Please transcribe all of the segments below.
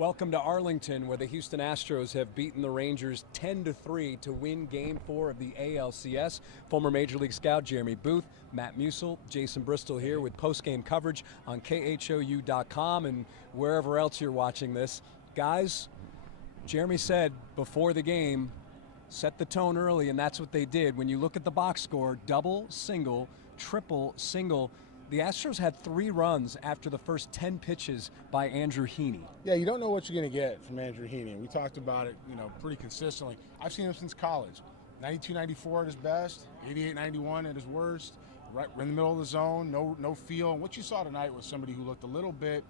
Welcome to Arlington, where the Houston Astros have beaten the Rangers 10-3 to win Game 4 of the ALCS. Former Major League scout Jeremy Booth, Matt Musil, Jason Bristol here with post-game coverage on KHOU.com and wherever else you're watching this. Guys, Jeremy said before the game, set the tone early, and that's what they did. When you look at the box score, double, single, triple, single, the Astros had 3 runs after the first 10 pitches by Andrew Heaney. Yeah, you don't know what you're going to get from Andrew Heaney. We talked about it, pretty consistently. I've seen him since college. 92, 94 at his best, 88, 91 at his worst, right in the middle of the zone, no feel. And what you saw tonight was somebody who looked a little bit,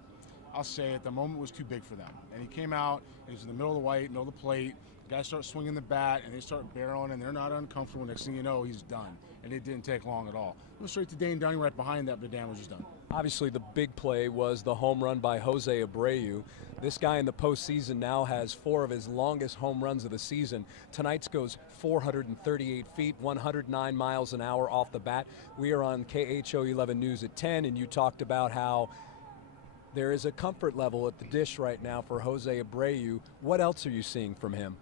I'll say it, the moment was too big for them. And he came out, and he was in the middle of the white, middle of the plate. Guys start swinging the bat, and they start barreling, and they're not uncomfortable. Next thing you know, he's done. And it didn't take long at all. It was straight to Dane Dunning right behind that, but the damage was done. Obviously, the big play was the home run by Jose Abreu. This guy in the postseason now has 4 of his longest home runs of the season. Tonight's goes 438 feet, 109 miles an hour off the bat. We are on KHO 11 News at 10, and you talked about how there is a comfort level at the dish right now for Jose Abreu. What else are you seeing from him?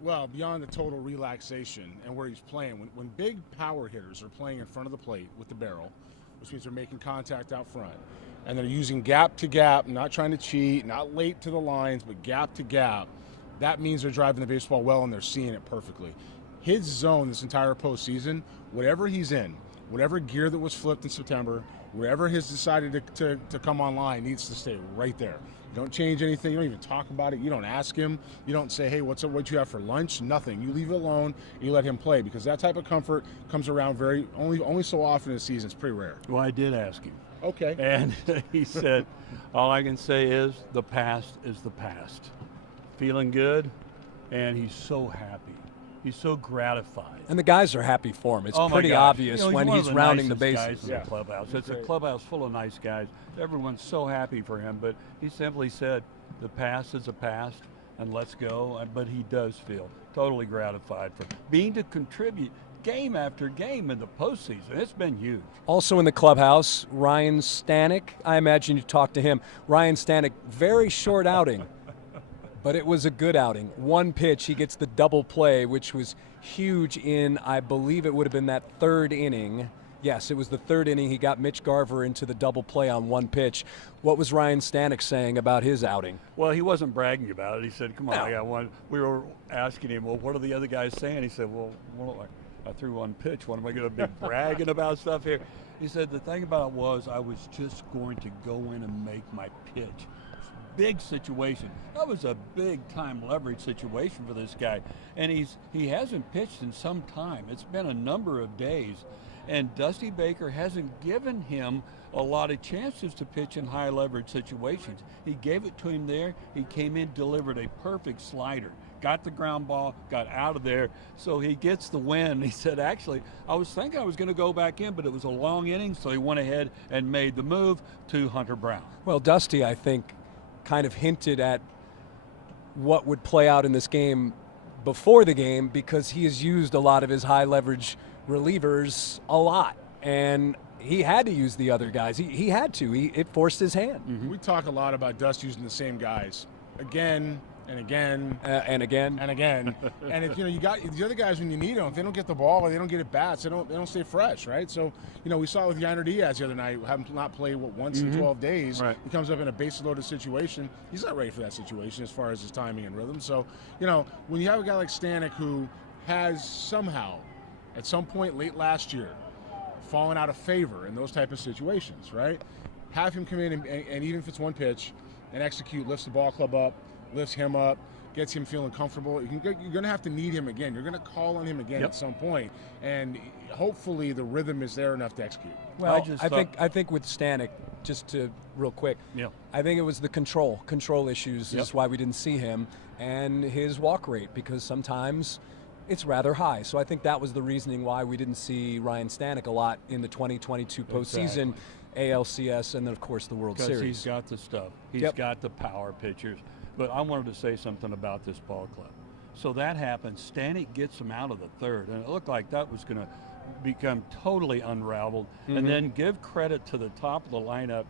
Well, beyond the total relaxation and where he's playing, when big power hitters are playing in front of the plate with the barrel, which means they're making contact out front, and they're using gap to gap, not trying to cheat, not late to the lines, but gap to gap, that means they're driving the baseball well and they're seeing it perfectly. His zone this entire postseason, whatever he's in, whatever gear that was flipped in September, wherever he's decided to come online, needs to stay right there. You don't change anything. You don't even talk about it. You don't ask him. You don't say, hey, what's up? What you have for lunch? Nothing. You leave it alone and you let him play, because that type of comfort comes around only so often in the season. It's pretty rare. Well, I did ask him. Okay. And he said, all I can say is the past is the past. Feeling good, and he's so happy. He's so gratified. And the guys are happy for him. It's pretty obvious when he's rounding the bases. In the clubhouse. It's a clubhouse full of nice guys. Everyone's so happy for him, but he simply said, the past is a past, and let's go. But he does feel totally gratified for being to contribute game after game in the postseason. It's been huge. Also in the clubhouse, Ryan Stanek. I imagine you talked to him. Ryan Stanek, very short outing. But it was a good outing. 1 pitch, he gets the double play, which was huge in, I believe it would have been that 3rd inning. Yes, it was the 3rd inning. He got Mitch Garver into the double play on 1 pitch. What was Ryan Stanek saying about his outing? Well, he wasn't bragging about it. He said, come on, I got one. We were asking him, well, what are the other guys saying? He said, well I threw 1 pitch. What am I going to be bragging about stuff here? He said, the thing about it was I was just going to go in and make my pitch. Big situation. That was a big time leverage situation for this guy, and he hasn't pitched in some time. It's been a number of days, and Dusty Baker hasn't given him a lot of chances to pitch in high leverage situations. He gave it to him there. He came in, delivered a perfect slider, got the ground ball, got out of there, so he gets the win. He said, actually, I was thinking I was going to go back in, but it was a long inning, so he went ahead and made the move to Hunter Brown. Well, Dusty, I think, kind of hinted at what would play out in this game before the game, because he has used a lot of his high leverage relievers a lot, and he had to use the other guys. He had to. It forced his hand. Mm-hmm. We talk a lot about Dust using the same guys again and again and again and again. And if you got the other guys when you need them, if they don't get the ball or they don't get at bats, they don't stay fresh, right? So we saw with Yainer Diaz the other night, having not played once in 12 days. Right. He comes up in a base-loaded situation. He's not ready for that situation as far as his timing and rhythm. So when you have a guy like Stanek who has somehow, at some point late last year, fallen out of favor in those type of situations, right? Have him come in and even if it's 1 pitch, and execute, lifts the ball club up, lifts him up, gets him feeling comfortable. You're going to have to need him again. You're going to call on him again at some point, and hopefully the rhythm is there enough to execute. Well, I think with Stanek, just to real quick, I think it was the control issues is why we didn't see him, and his walk rate, because sometimes it's rather high. So I think that was the reasoning why we didn't see Ryan Stanek a lot in the 2022 postseason, ALCS, and then of course the World Series. Because he's got the stuff. He's got the power pitchers. But I wanted to say something about this ball club. So that happens. Stanek gets him out of the 3rd, and it looked like that was going to become totally unraveled. And then give credit to the top of the lineup.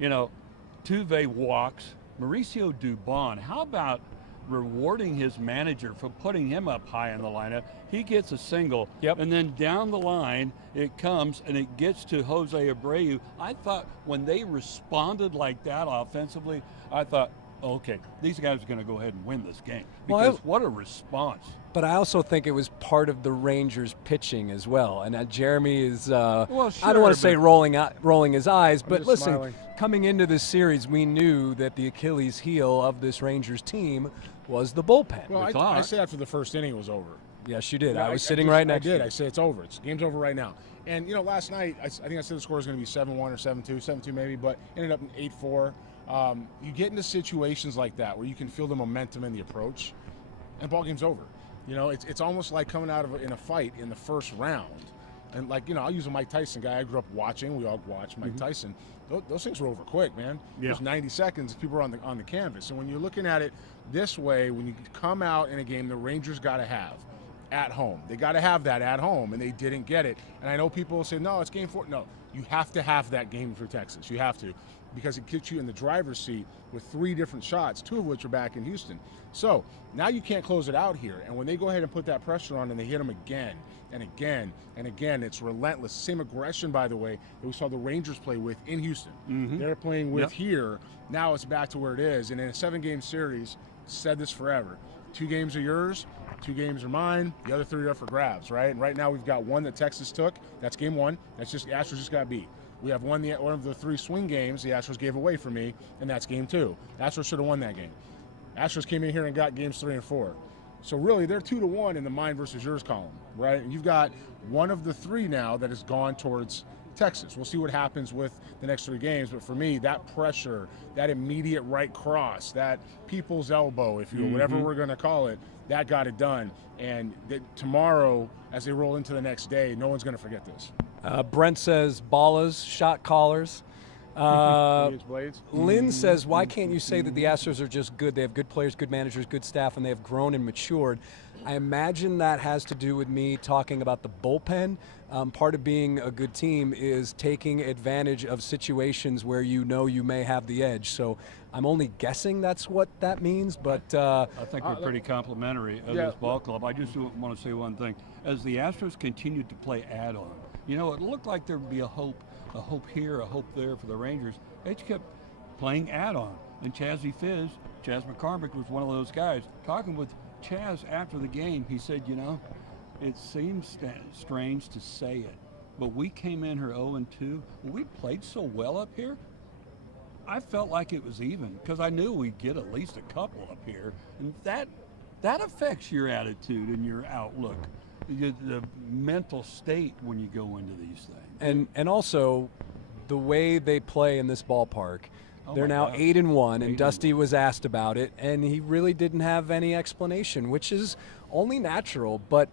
Tuve walks, Mauricio Dubon, how about rewarding his manager for putting him up high in the lineup? He gets a single, and then down the line it comes and it gets to Jose Abreu. I thought when they responded like that offensively, I thought, okay, these guys are going to go ahead and win this game, because what a response. But I also think it was part of the Rangers pitching as well. And Jeremy is, I don't want to say rolling his eyes, but listen, smiling. Coming into this series, we knew that the Achilles heel of this Rangers team was the bullpen. Well, I said after the first inning it was over. Yes, you did. Yeah, I was sitting right next to you. I said it's over. Game's over right now. And, last night, I think I said the score was going to be 7-1 or 7-2, 7-2 maybe, but ended up in 8-4. You get into situations like that where you can feel the momentum in the approach, and ball game's over. It's almost like coming out of in a fight in the first round. And I'll use a Mike Tyson guy I grew up watching. We all watched Mike Tyson. Those things were over quick, man. Yeah. There's 90 seconds, people are on the canvas. And when you're looking at it this way, when you come out in a game, the Rangers got to have at home. They got to have that at home, and they didn't get it. And I know people will say, no, it's game 4. No, you have to have that game for Texas. You have to, because it gets you in the driver's seat with 3 different shots, 2 of which are back in Houston. So now you can't close it out here. And when they go ahead and put that pressure on and they hit them again and again and again, it's relentless. Same aggression, by the way, that we saw the Rangers play with in Houston. They're playing with here. Now it's back to where it is. And in a 7-game series, said this forever, 2 games are yours, 2 games are mine, the other 3 are up for grabs, right? And right now we've got 1 that Texas took. That's game 1. That's just Astros just got beat. We have one of the 3 swing games the Astros gave away for me, and that's game 2. Astros should have won that game. Astros came in here and got games 3 and 4. So really, they're 2-1 in the mine versus yours column, right? And you've got one of the 3 now that has gone towards Texas. We'll see what happens with the next 3 games, but for me, that pressure, that immediate right cross, that people's elbow, if you will, whatever we're going to call it, that got it done. And tomorrow, as they roll into the next day, no one's going to forget this. Brent says ballas, shot callers. Lynn says, why can't you say that the Astros are just good? They have good players, good managers, good staff, and they have grown and matured. I imagine that has to do with me talking about the bullpen. Part of being a good team is taking advantage of situations where you may have the edge. So I'm only guessing that's what that means, but I think we're pretty complimentary of this ball club. I just want to say one thing. As the Astros continued to play add-on, it looked like there would be a hope here, a hope there for the Rangers. They just kept playing add-on. And Chaz McCormick was one of those guys. Talking with Chaz after the game, he said, it seems strange to say it, but we came in here 0-2. We played so well up here, I felt like it was even, because I knew we'd get at least a couple up here. And that affects your attitude and your outlook, the mental state when you go into these things. And also the way they play in this ballpark. They're now 8-1, and Dusty was asked about it, and he really didn't have any explanation, which is only natural. But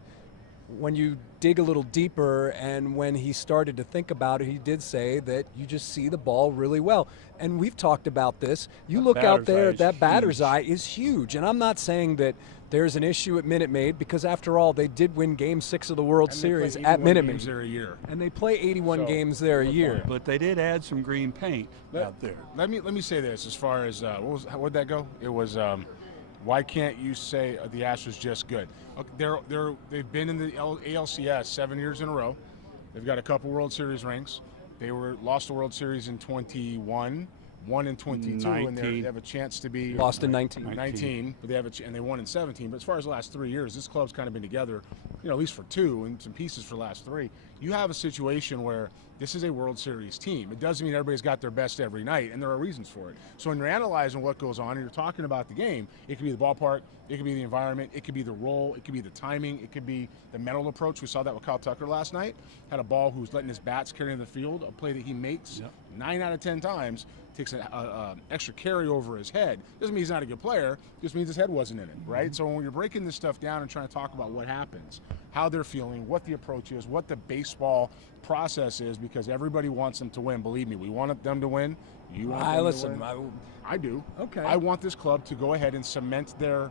when you dig a little deeper and when he started to think about it, he did say that you just see the ball really well. And we've talked about this. You look out there, that batter's eye is huge. And I'm not saying that there's an issue at Minute Maid, because after all, they did win Game 6 of the World Series at Minute Maid. There a year. And they play 81 games there a year. But they did add some green paint out there. Let me say this as far as where'd that go? It was why can't you say the Astros just good? They've been in the ALCS 7 years in a row. They've got a couple World Series rings. They lost the World Series in 21. 1 in 22, 19. And they have a chance to be lost in 19. 19, but they have and they won in 17. But as far as the last 3 years, this club's kind of been together, at least for 2 and some pieces for the last 3. You have a situation where this is a World Series team. It doesn't mean everybody's got their best every night, and there are reasons for it. So when you're analyzing what goes on and you're talking about the game, it could be the ballpark, it could be the environment, it could be the role, it could be the timing, it could be the mental approach. We saw that with Kyle Tucker last night. Had a ball who's letting his bats carry in the field, a play that he makes 9 out of 10 times, takes an extra carry over his head. Doesn't mean he's not a good player, just means his head wasn't in it, right? So when you're breaking this stuff down and trying to talk about what happens, how they're feeling, what the approach is, what the baseball process is, because everybody wants them to win. Believe me, we want them to win. You want them to win? I do. Okay. I want this club to go ahead and cement their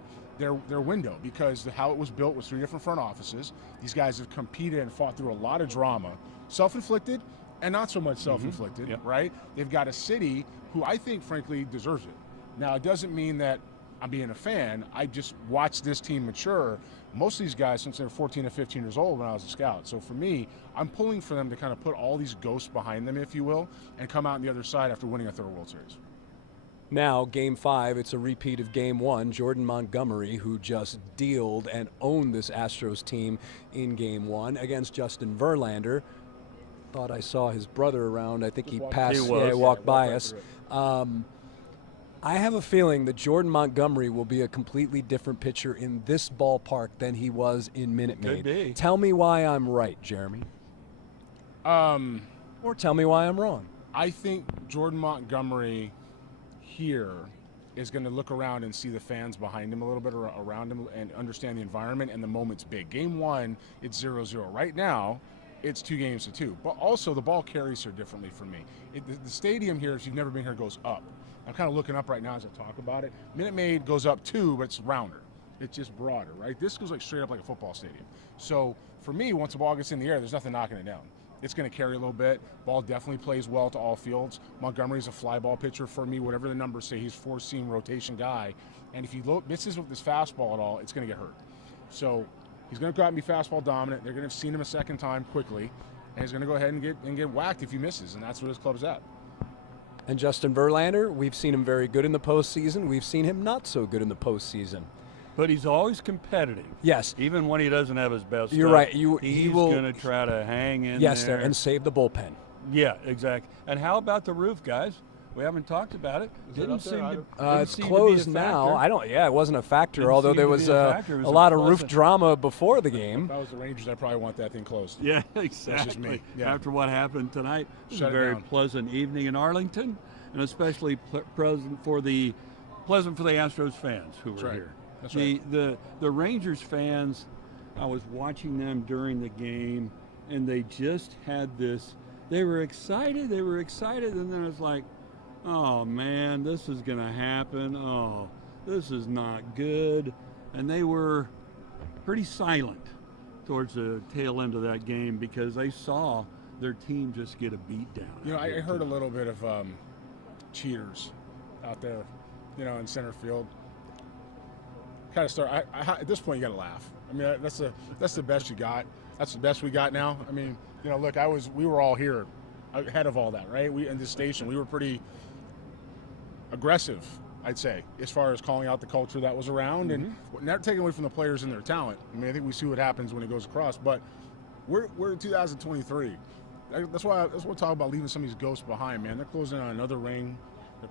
window, because how it was built was 3 different front offices. These guys have competed and fought through a lot of drama, self-inflicted and not so much self-inflicted, right? They've got a city who I think, frankly, deserves it. Now, it doesn't mean that I'm being a fan. I just watched this team mature. Most of these guys, since they were 14 or 15 years old when I was a scout. So for me, I'm pulling for them to kind of put all these ghosts behind them, if you will, and come out on the other side after winning a third World Series. Now, Game 5, it's a repeat of Game 1. Jordan Montgomery, who just dealed and owned this Astros team in Game 1 against Justin Verlander. Thought I saw his brother around. I think he passed. He walked by us. I have a feeling that Jordan Montgomery will be a completely different pitcher in this ballpark than he was in Minute Maid. Could be. Tell me why I'm right, Jeremy. Or tell me why I'm wrong. I think Jordan Montgomery here is going to look around and see the fans behind him a little bit around him and understand the environment, and the moment's big. Game 1, it's 0-0. Right now, it's 2-2. But also, the ball carries here differently for me. The stadium here, if you've never been here, goes up. I'm kind of looking up right now as I talk about it. Minute Maid goes up too, but it's rounder. It's just broader, right? This goes like straight up like a football stadium. So for me, once the ball gets in the air, there's nothing knocking it down. It's going to carry a little bit. Ball definitely plays well to all fields. Montgomery's a fly ball pitcher for me. Whatever the numbers say, he's 4-seam rotation guy. And if he misses with this fastball at all, it's going to get hurt. So he's going to go out and be fastball dominant. They're going to have seen him a second time quickly, and he's going to go ahead and get whacked if he misses, and that's what his club's at. And Justin Verlander, we've seen him very good in the postseason. We've seen him not so good in the postseason. But he's always competitive. Yes. Even when he doesn't have his best You're stuff, right. He's going to try to hang in there. And save the bullpen. Yeah, exactly. And how about the roof, guys? We haven't talked about it. It's closed now. It wasn't a factor, although there was a lot of roof drama before the game. If I was the Rangers, I'd probably want that thing closed. Yeah, exactly. That's just me. Yeah. After what happened tonight, it was a very pleasant evening in Arlington, and especially pleasant for the Astros fans who were here. That's right. The Rangers fans, I was watching them during the game, and they just had this. They were excited, and then it's like, oh man, this is going to happen. Oh, this is not good. And they were pretty silent towards the tail end of that game because they saw their team just get a beat down. You know, I heard a little bit of cheaters out there, in center field. Kind of start. At this point, you got to laugh. I mean, that's the best you got. That's the best we got now. I mean, look, we were all here ahead of all that, right? We in this station, we were pretty aggressive, I'd say, as far as calling out the culture that was around, and not taking away from the players and their talent. I mean, I think we see what happens when it goes across. But we're in 2023. That's why we're talking about leaving some of these ghosts behind, man. They're closing on another ring.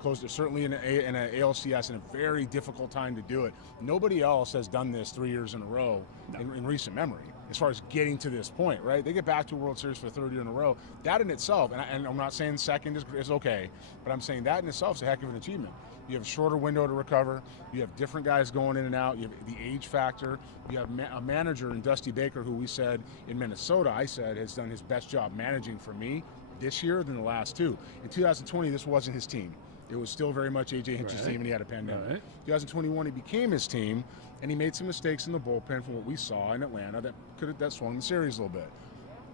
They're certainly in an ALCS in a very difficult time to do it. Nobody else has done this 3 years in a row in recent memory as far as getting to this point, right? They get back to a World Series for the third year in a row. That in itself, and I'm not saying second is okay, but I'm saying that in itself is a heck of an achievement. You have a shorter window to recover. You have different guys going in and out. You have the age factor. You have a manager in Dusty Baker, who we said in Minnesota, I said, has done his best job managing for me this year than the last two. In 2020, this wasn't his team. It was still very much A.J. Hinch's team, and he had a pandemic. Right. 2021, he became his team, and he made some mistakes in the bullpen from what we saw in Atlanta that swung the series a little bit.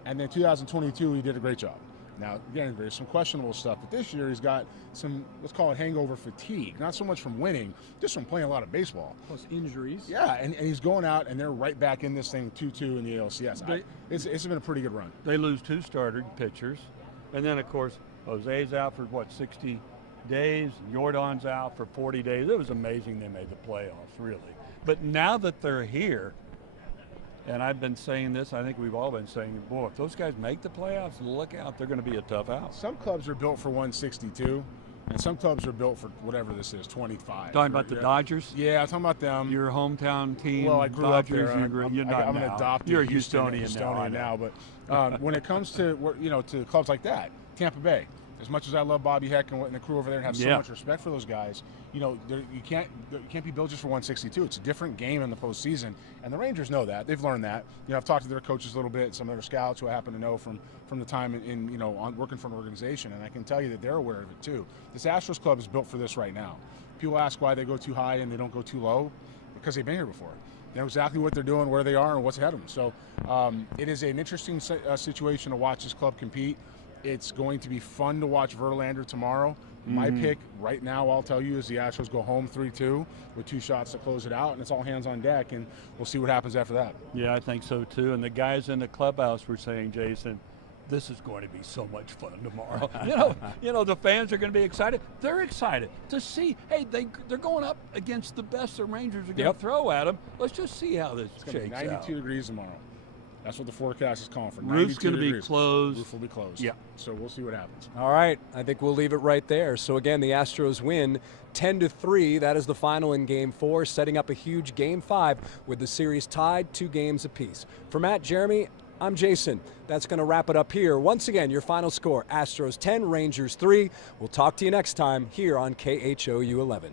And then 2022, he did a great job. Now, again, there's some questionable stuff, but this year he's got some, let's call it hangover fatigue. Not so much from winning, just from playing a lot of baseball. Plus injuries. Yeah, and he's going out, and they're right back in this thing 2-2 in the ALCS. It's been a pretty good run. They lose two starter pitchers, and then, of course, Jose's out for, 60 days. Jordan's out for 40 days. It was amazing they made the playoffs, really. But now that they're here, and I've been saying this, I think we've all been saying, boy, if those guys make the playoffs, look out, they're going to be a tough out. Some clubs are built for 162, and some clubs are built for whatever this is, 25. Talking about the Dodgers? Yeah, I'm talking about them. Your hometown team. Well, I grew Dodgers, up there. I'm an adopted You're a Houstonian now. But when it comes to to clubs like that, Tampa Bay. As much as I love Bobby Heck and the crew over there and have so much respect for those guys, you can't be built just for 162. It's a different game in the postseason, and the Rangers know that. They've learned that. I've talked to their coaches a little bit, some of their scouts who I happen to know from the time on working for an organization, and I can tell you that they're aware of it too. This Astros club is built for this right now. People ask why they go too high and they don't go too low, because they've been here before. They know exactly what they're doing, where they are, and what's ahead of them. So it is an interesting situation to watch this club compete. It's going to be fun to watch Verlander tomorrow. My pick right now, I'll tell you, is the Astros go home 3-2 with 2 shots to close it out, and it's all hands on deck, and we'll see what happens after that. Yeah, I think so too. And the guys in the clubhouse were saying, Jason, this is going to be so much fun tomorrow. you know, the fans are going to be excited. They're excited to see. Hey, they're going up against the best the Rangers are going to throw at them. Let's just see how this shakes out. 92 degrees tomorrow. That's what the forecast is calling for. Roof's going to be closed. Roof will be closed. Yeah. So we'll see what happens. All right, I think we'll leave it right there. So again, the Astros win 10-3. That is the final in Game 4, setting up a huge Game 5 with the series tied 2 games apiece. For Matt, Jeremy, I'm Jason. That's going to wrap it up here. Once again, your final score, Astros 10, Rangers 3. We'll talk to you next time here on KHOU 11.